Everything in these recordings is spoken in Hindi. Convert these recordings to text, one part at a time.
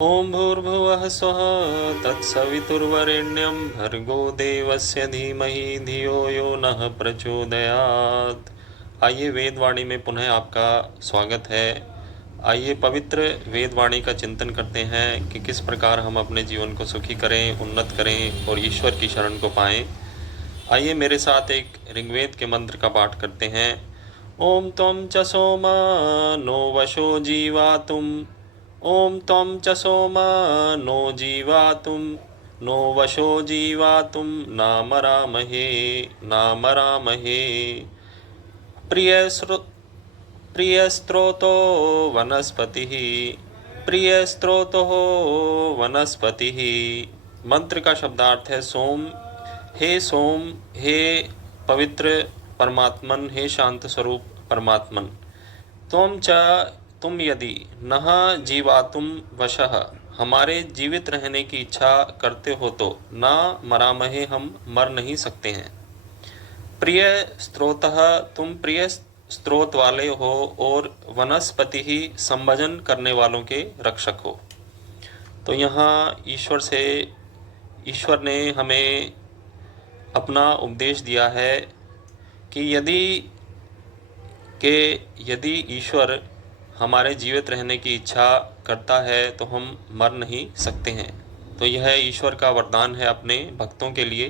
ओम भूर्भुवः स्वः तत्सवितुर्वरेण्यं भर्गो देवस्य धीमहि धियो यो नः प्रचोदयात्। आइए वेदवाणी में पुनः आपका स्वागत है। आइए पवित्र वेदवाणी का चिंतन करते हैं कि किस प्रकार हम अपने जीवन को सुखी करें, उन्नत करें और ईश्वर की शरण को पाएं। आइए मेरे साथ एक ऋग्वेद के मंत्र का पाठ करते हैं। ओम त्वं च सोमा नो वशो जीवातुम् ओम त्वं च सोमा नो जीवातुं नो वशो जीवातुं नामरामहे नामरामहे प्रियस्रो प्रियस्त्रोतो वनस्पतिः प्रियस्त्रोतो वनस्पतिः। मंत्र का शब्दार्थ है सोम। हे सोम, हे पवित्र परमात्मन, हे शांत स्वरूप परमात्मन। त्वं च, तुम यदि नह जीवातुम वशः, हमारे जीवित रहने की इच्छा करते हो तो ना मरामहे, हम मर नहीं सकते हैं। प्रिय स्त्रोतः, तुम प्रिय स्त्रोत वाले हो और वनस्पति ही संभजन करने वालों के रक्षक हो। तो यहाँ ईश्वर ने हमें अपना उपदेश दिया है कि यदि ईश्वर हमारे जीवित रहने की इच्छा करता है तो हम मर नहीं सकते हैं। तो यह ईश्वर का वरदान है अपने भक्तों के लिए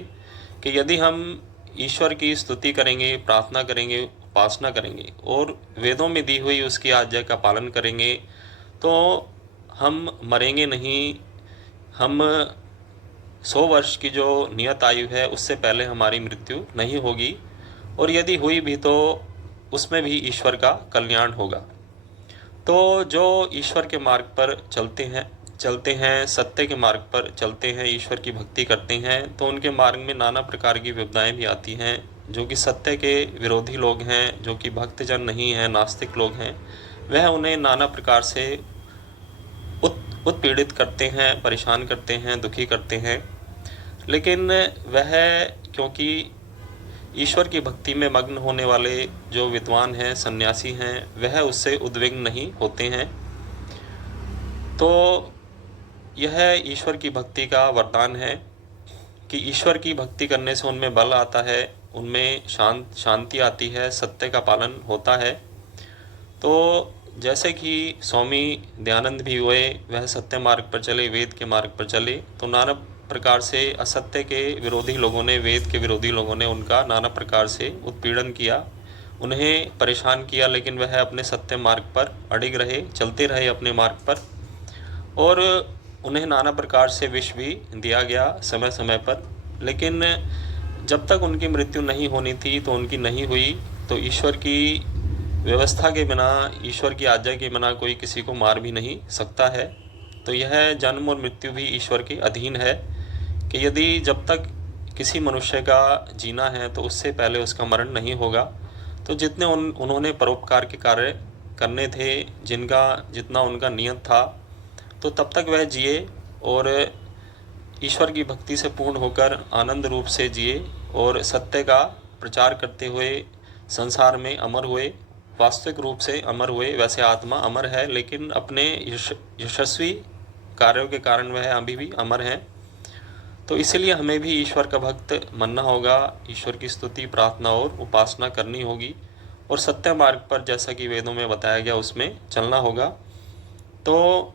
कि यदि हम ईश्वर की स्तुति करेंगे, प्रार्थना करेंगे, उपासना करेंगे और वेदों में दी हुई उसकी आज्ञा का पालन करेंगे तो हम मरेंगे नहीं। हम 100 वर्ष की जो नियत आयु है उससे पहले हमारी मृत्यु नहीं होगी, और यदि हुई भी तो उसमें भी ईश्वर का कल्याण होगा। तो जो ईश्वर के मार्ग पर चलते हैं, सत्य के मार्ग पर चलते हैं, ईश्वर की भक्ति करते हैं, तो उनके मार्ग में नाना प्रकार की विपदाएं भी आती हैं। जो कि सत्य के विरोधी लोग हैं, जो कि भक्तजन नहीं हैं, नास्तिक लोग हैं, वह उन्हें नाना प्रकार से उत्पीड़ित करते हैं, परेशान करते हैं, दुखी करते हैं। लेकिन वह, क्योंकि ईश्वर की भक्ति में मग्न होने वाले जो विद्वान हैं, सन्यासी हैं, वह उससे उद्विग्न नहीं होते हैं। तो यह ईश्वर की भक्ति का वरदान है कि ईश्वर की भक्ति करने से उनमें बल आता है, उनमें शांति आती है, सत्य का पालन होता है। तो जैसे कि स्वामी दयानंद भी हुए, वह सत्य मार्ग पर चले, वेद के मार्ग पर चले, तो नाना प्रकार से असत्य के विरोधी लोगों ने, वेद के विरोधी लोगों ने उनका नाना प्रकार से उत्पीड़न किया, उन्हें परेशान किया, लेकिन वह अपने सत्य मार्ग पर अडिग रहे, चलते रहे अपने मार्ग पर। और उन्हें नाना प्रकार से विष भी दिया गया समय समय पर, लेकिन जब तक उनकी मृत्यु नहीं होनी थी तो उनकी नहीं हुई। तो ईश्वर की व्यवस्था के बिना, ईश्वर की आज्ञा के बिना कोई किसी को मार भी नहीं सकता है। तो यह जन्म और मृत्यु भी ईश्वर के अधीन है कि यदि जब तक किसी मनुष्य का जीना है तो उससे पहले उसका मरण नहीं होगा। तो जितने उन्होंने परोपकार के कार्य करने थे, जितना उनका नियत था, तो तब तक वह जिए और ईश्वर की भक्ति से पूर्ण होकर आनंद रूप से जिए और सत्य का प्रचार करते हुए संसार में अमर हुए, वास्तविक रूप से अमर हुए। वैसे आत्मा अमर है, लेकिन अपने यशस्वी कार्यों के कारण वह अभी भी अमर है। तो इसीलिए हमें भी ईश्वर का भक्त बनना होगा, ईश्वर की स्तुति, प्रार्थना और उपासना करनी होगी, और सत्य मार्ग पर, जैसा कि वेदों में बताया गया, उसमें चलना होगा। तो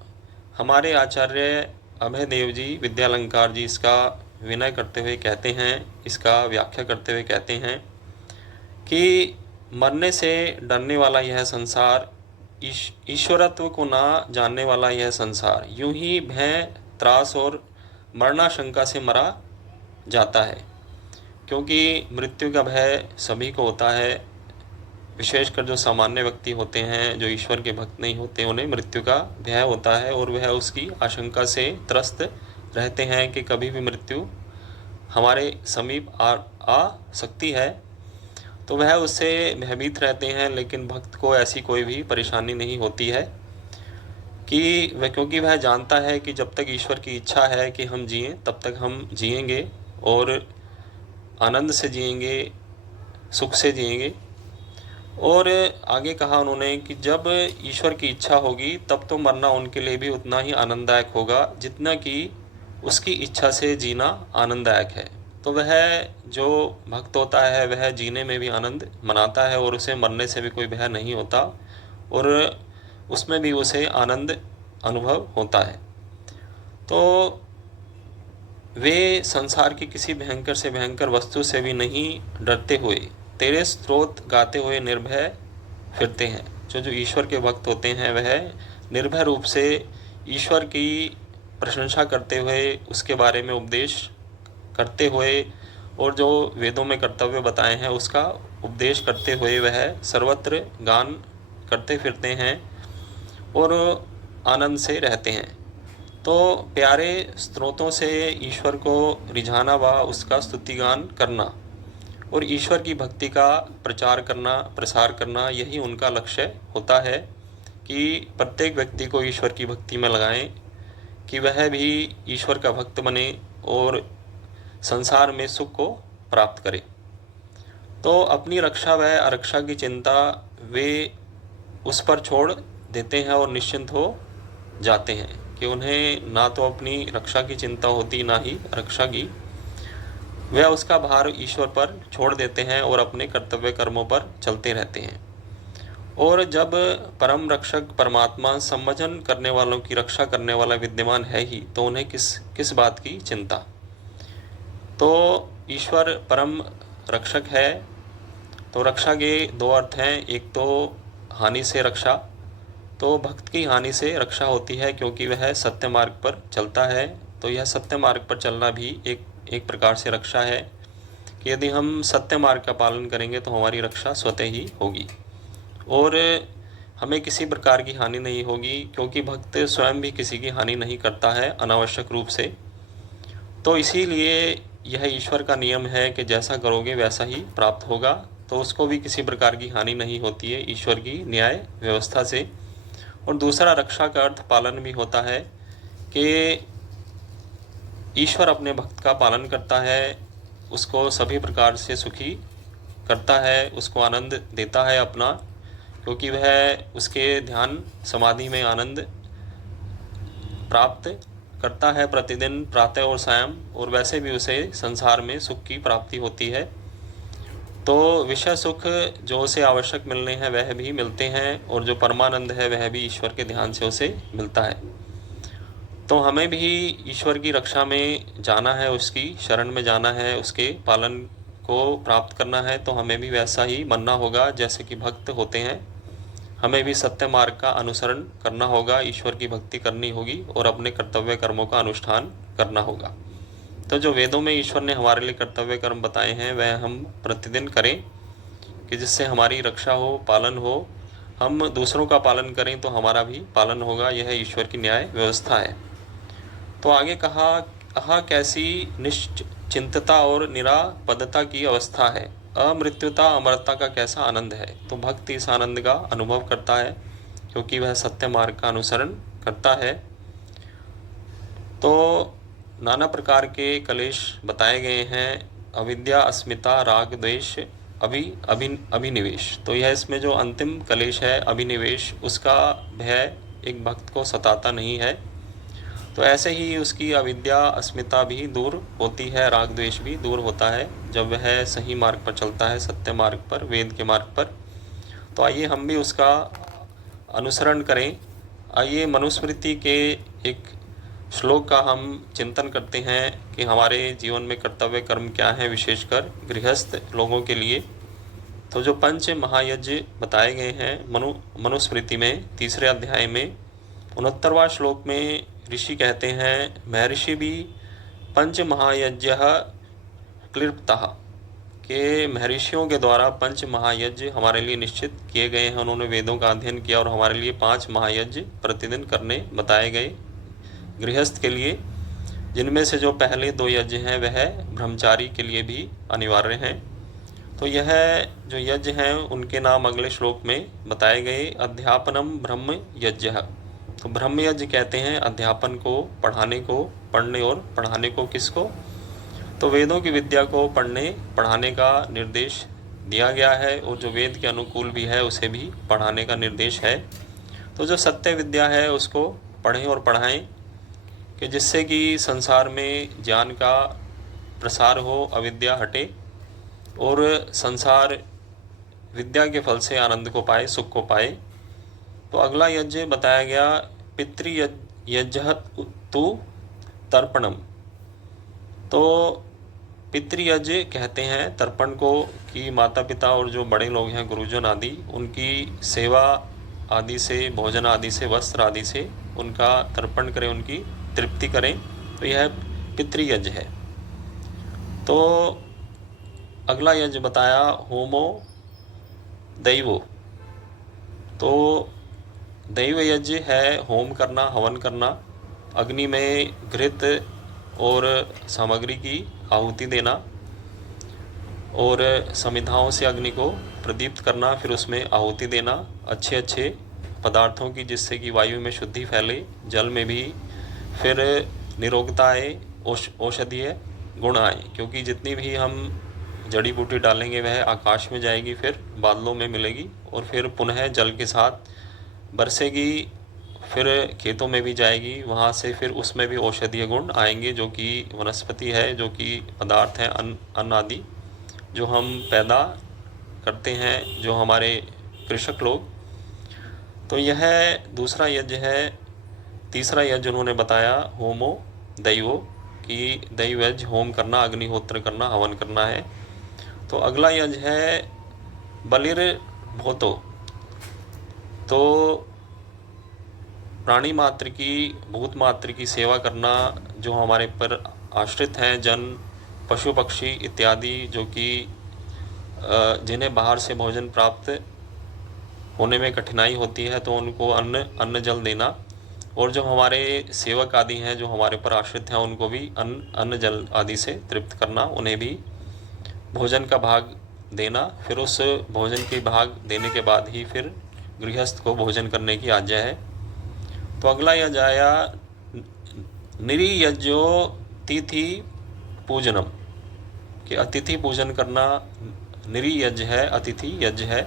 हमारे आचार्य अभय देव जी, विद्यालंकार जी इसका विनय करते हुए कहते हैं, इसका व्याख्या करते हुए कहते हैं कि मरने से डरने वाला यह संसार, ईश्वरत्व को ना जानने वाला यह संसार, यूं ही भय, त्रास और मरणाशंका से मरा जाता है। क्योंकि मृत्यु का भय सभी को होता है, विशेषकर जो सामान्य व्यक्ति होते हैं, जो ईश्वर के भक्त नहीं होते, उन्हें मृत्यु का भय होता है और वह उसकी आशंका से त्रस्त रहते हैं कि कभी भी मृत्यु हमारे समीप आ सकती है। तो वह उससे भयभीत रहते हैं। लेकिन भक्त को ऐसी कोई भी परेशानी नहीं होती है क्योंकि वह जानता है कि जब तक ईश्वर की इच्छा है कि हम जिएं, तब तक हम जिएंगे और आनंद से जिएंगे, सुख से जिएंगे। और आगे कहा उन्होंने कि जब ईश्वर की इच्छा होगी तब तो मरना उनके लिए भी उतना ही आनंददायक होगा जितना कि उसकी इच्छा से जीना आनंददायक है। तो वह जो भक्त होता है वह जीने में भी आनंद मनाता है और उसे मरने से भी कोई भय नहीं होता और उसमें भी उसे आनंद अनुभव होता है। तो वे संसार की किसी भयंकर से भयंकर वस्तु से भी नहीं डरते हुए तेरे स्तोत्र गाते हुए निर्भय फिरते हैं। जो ईश्वर के भक्त होते हैं वह निर्भय रूप से ईश्वर की प्रशंसा करते हुए, उसके बारे में उपदेश करते हुए और जो वेदों में कर्तव्य बताए हैं उसका उपदेश करते हुए वह सर्वत्र गान करते फिरते हैं और आनंद से रहते हैं। तो प्यारे स्तोत्रों से ईश्वर को रिझाना व उसका स्तुतिगान करना और ईश्वर की भक्ति का प्रचार करना, प्रसार करना, यही उनका लक्ष्य होता है कि प्रत्येक व्यक्ति को ईश्वर की भक्ति में लगाएं कि वह भी ईश्वर का भक्त बने और संसार में सुख को प्राप्त करे। तो अपनी रक्षा व आरक्षा की चिंता वे उस पर छोड़ देते हैं और निश्चिंत हो जाते हैं कि उन्हें ना तो अपनी रक्षा की चिंता होती ना ही रक्षा की। वह उसका भार ईश्वर पर छोड़ देते हैं और अपने कर्तव्य कर्मों पर चलते रहते हैं। और जब परम रक्षक परमात्मा संवचन करने वालों की रक्षा करने वाला विद्यमान है ही तो उन्हें किस बात की चिंता। तो ईश्वर परम रक्षक है। तो रक्षा के दो अर्थ हैं, एक तो हानि से रक्षा। तो भक्त की हानि से रक्षा होती है क्योंकि वह सत्य मार्ग पर चलता है। तो यह सत्य मार्ग पर चलना भी एक प्रकार से रक्षा है कि यदि हम सत्य मार्ग का पालन करेंगे तो हमारी रक्षा स्वतः ही होगी और हमें किसी प्रकार की हानि नहीं होगी, क्योंकि भक्त स्वयं भी किसी की हानि नहीं करता है अनावश्यक रूप से। तो इसीलिए यह ईश्वर का नियम है कि जैसा करोगे वैसा ही प्राप्त होगा। तो उसको भी किसी प्रकार की हानि नहीं होती है ईश्वर की न्याय व्यवस्था से। और दूसरा, रक्षा का अर्थ पालन भी होता है कि ईश्वर अपने भक्त का पालन करता है, उसको सभी प्रकार से सुखी करता है, उसको आनंद देता है अपना, क्योंकि वह उसके ध्यान समाधि में आनंद प्राप्त करता है प्रतिदिन प्रातः और सायं, और वैसे भी उसे संसार में सुख की प्राप्ति होती है। तो विषय सुख जो उसे आवश्यक मिलने हैं वह भी मिलते हैं और जो परमानंद है वह भी ईश्वर के ध्यान से उसे मिलता है। तो हमें भी ईश्वर की रक्षा में जाना है, उसकी शरण में जाना है, उसके पालन को प्राप्त करना है। तो हमें भी वैसा ही बनना होगा जैसे कि भक्त होते हैं। हमें भी सत्य मार्ग का अनुसरण करना होगा, ईश्वर की भक्ति करनी होगी और अपने कर्तव्य कर्मों का अनुष्ठान करना होगा। तो जो वेदों में ईश्वर ने हमारे लिए कर्तव्य कर्म बताए हैं वह हम प्रतिदिन करें कि जिससे हमारी रक्षा हो, पालन हो। हम दूसरों का पालन करें तो हमारा भी पालन होगा। यह ईश्वर की न्याय व्यवस्था है। तो आगे कहा, कैसी निश्चिंतता और निरापदता की अवस्था है, अमृत्युता अमरता का कैसा आनंद है। तो भक्त इस आनंद का अनुभव करता है क्योंकि वह सत्य मार्ग का अनुसरण करता है। तो नाना प्रकार के कलेश बताए गए हैं, अविद्या, अस्मिता, राग, द्वेष, अभिनिवेश। तो यह इसमें जो अंतिम कलेश है अभिनिवेश, उसका भय एक भक्त को सताता नहीं है। तो ऐसे ही उसकी अविद्या, अस्मिता भी दूर होती है, राग द्वेष भी दूर होता है जब वह सही मार्ग पर चलता है, सत्य मार्ग पर, वेद के मार्ग पर। तो आइए हम भी उसका अनुसरण करें। आइए मनुस्मृति के एक श्लोक का हम चिंतन करते हैं कि हमारे जीवन में कर्तव्य कर्म क्या है, विशेषकर गृहस्थ लोगों के लिए। तो जो पंच महायज्ञ बताए गए हैं मनुस्मृति में 3 अध्याय में 69वां श्लोक में ऋषि कहते हैं, महर्षि भी पंच महायज्ञ क्लिप्तः, के महर्षियों के द्वारा 5 महायज्ञ हमारे लिए निश्चित किए गए हैं। उन्होंने वेदों का अध्ययन किया और हमारे लिए 5 महायज्ञ प्रतिदिन करने बताए गए गृहस्थ के लिए, जिनमें से जो पहले 2 यज्ञ हैं वह ब्रह्मचारी के लिए भी अनिवार्य हैं। तो यह जो यज्ञ हैं उनके नाम अगले श्लोक में बताए गए। अध्यापनम ब्रह्म यज्ञ। तो ब्रह्म यज्ञ कहते हैं अध्यापन को, पढ़ाने को, पढ़ने और पढ़ाने को। किसको? तो वेदों की विद्या को पढ़ने पढ़ाने का निर्देश दिया गया है और जो वेद के अनुकूल भी है उसे भी पढ़ाने का निर्देश है। तो जो सत्य विद्या है उसको पढ़ें और पढ़ाएं कि जिससे कि संसार में ज्ञान का प्रसार हो, अविद्या हटे और संसार विद्या के फल से आनंद को पाए, सुख को पाए। तो अगला यज्ञ बताया गया पितृयज्ञ तु तर्पणम। तो पितृयज्ञ कहते हैं तर्पण को कि माता पिता और जो बड़े लोग हैं गुरुजन आदि, उनकी सेवा आदि से, भोजन आदि से, वस्त्र आदि से उनका तर्पण करें, उनकी तृप्ति करें। तो यह पितृयज्ञ है। तो अगला यज्ञ बताया होमो दैवो। तो दैव यज्ञ है होम करना, हवन करना, अग्नि में घृत और सामग्री की आहुति देना और समिधाओं से अग्नि को प्रदीप्त करना, फिर उसमें आहुति देना अच्छे अच्छे पदार्थों की, जिससे कि वायु में शुद्धि फैले, जल में भी फिर निरोगता आए, औषधीय गुण आए। क्योंकि जितनी भी हम जड़ी बूटी डालेंगे वह आकाश में जाएगी, फिर बादलों में मिलेगी और फिर पुनः जल के साथ बरसेगी, फिर खेतों में भी जाएगी, वहाँ से फिर उसमें भी औषधीय गुण आएंगे, जो कि वनस्पति है, जो कि पदार्थ हैं, अन्न आदि जो हम पैदा करते हैं, जो हमारे कृषक लोग। तो यह दूसरा यज्ञ है। तीसरा यज्ञ उन्होंने बताया होमो दैवो, कि दैव यज्ञ होम करना, अग्निहोत्र करना, हवन करना है। तो अगला यज्ञ है बलिर्भोतो। तो प्राणी मात्र की, भूत मात्र की सेवा करना, जो हमारे पर आश्रित हैं, जन, पशु पक्षी इत्यादि, जो कि जिन्हें बाहर से भोजन प्राप्त होने में कठिनाई होती है, तो उनको अन्न जल देना। और जो हमारे सेवक आदि हैं, जो हमारे पर आश्रित हैं, उनको भी अन्न जल आदि से तृप्त करना, उन्हें भी भोजन का भाग देना। फिर उस भोजन के भाग देने के बाद ही फिर गृहस्थ को भोजन करने की आज्ञा है। तो अगला यज्ञ आया निरीयज्ञो तिथि पूजनम, कि अतिथि पूजन करना निरीयज्ञ है, अतिथि यज्ञ है।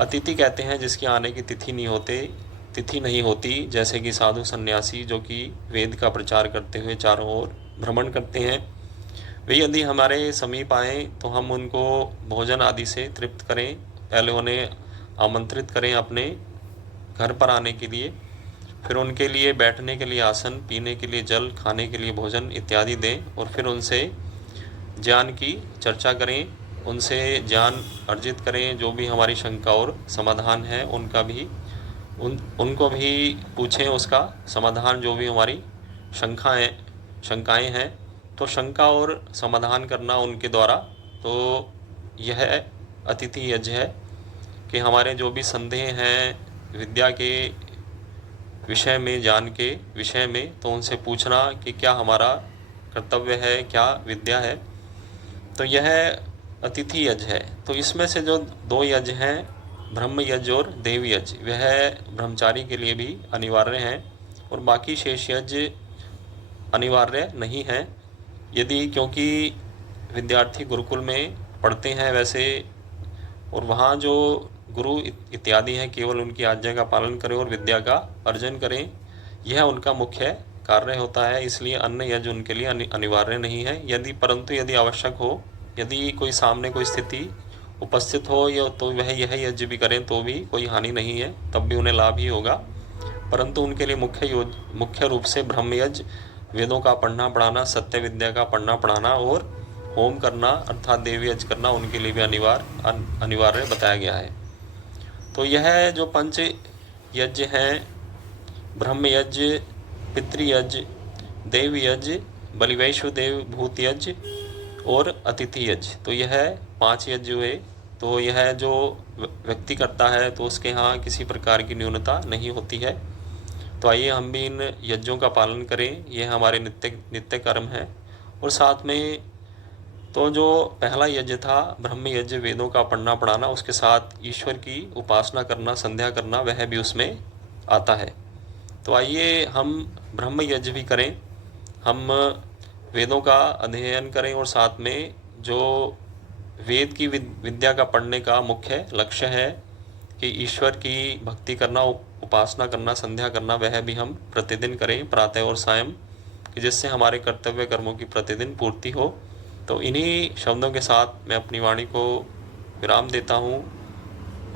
अतिथि कहते हैं जिसकी आने की तिथि नहीं होती, जैसे कि साधु सन्यासी जो कि वेद का प्रचार करते हुए चारों ओर भ्रमण करते हैं, वे यदि हमारे समीप आएँ तो हम उनको भोजन आदि से तृप्त करें, पहले उन्हें आमंत्रित करें अपने घर पर आने के लिए, फिर उनके लिए बैठने के लिए आसन, पीने के लिए जल, खाने के लिए भोजन इत्यादि दें और फिर उनसे ज्ञान की चर्चा करें, उनसे ज्ञान अर्जित करें। जो भी हमारी शंका और समाधान है उनका भी उनको भी पूछें, उसका समाधान, जो भी हमारी शंकाएं हैं तो शंका और समाधान करना उनके द्वारा। तो यह अतिथि यज्ञ है कि हमारे जो भी संदेह हैं विद्या के विषय में, ज्ञान के विषय में, तो उनसे पूछना कि क्या हमारा कर्तव्य है, क्या विद्या है। तो यह अतिथि यज्ञ है। तो इसमें से जो दो यज्ञ हैं, ब्रह्म यज्ञ और देव यज्ञ, वह ब्रह्मचारी के लिए भी अनिवार्य हैं और बाकी शेष यज्ञ अनिवार्य नहीं हैं। यदि, क्योंकि विद्यार्थी गुरुकुल में पढ़ते हैं वैसे, और वहाँ जो गुरु इत्यादि हैं केवल उनकी आज्ञा का पालन करें और विद्या का अर्जन करें, यह उनका मुख्य कार्य होता है। इसलिए अन्य यज्ञ उनके लिए अनिवार्य नहीं है। परंतु यदि आवश्यक हो, यदि कोई सामने कोई स्थिति उपस्थित हो, या तो वह यह यज्ञ भी करें तो भी कोई हानि नहीं है, तब भी उन्हें लाभ ही होगा। परंतु उनके लिए मुख्य रूप से ब्रह्म यज्ञ, वेदों का पढ़ना पढ़ाना, सत्य विद्या का पढ़ना पढ़ाना और होम करना अर्थात देव यज्ञ करना उनके लिए भी अनिवार्य बताया गया है। तो यह जो पंच यज्ञ हैं, ब्रह्म यज्ञ, पितृयज्ञ, देव यज्ञ, बलिवैश्वदेव भूत यज्ञ और अतिथि यज्ञ, तो यह 5 यज्ञ हुए। तो यह जो व्यक्ति करता है तो उसके यहाँ किसी प्रकार की न्यूनता नहीं होती है। तो आइए हम भी इन यज्ञों का पालन करें, यह हमारे नित्य कर्म है। और साथ में तो जो पहला यज्ञ था ब्रह्म यज्ञ, वेदों का पढ़ना पढ़ाना, उसके साथ ईश्वर की उपासना करना, संध्या करना, वह भी उसमें आता है। तो आइए हम ब्रह्म यज्ञ भी करें, हम वेदों का अध्ययन करें और साथ में जो वेद की विद्या का पढ़ने का मुख्य लक्ष्य है कि ईश्वर की भक्ति करना, उपासना करना, संध्या करना, वह भी हम प्रतिदिन करें, प्रातः और सायं, कि जिससे हमारे कर्तव्य कर्मों की प्रतिदिन पूर्ति हो। तो इन्हीं शब्दों के साथ मैं अपनी वाणी को विराम देता हूँ।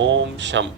ओम शम।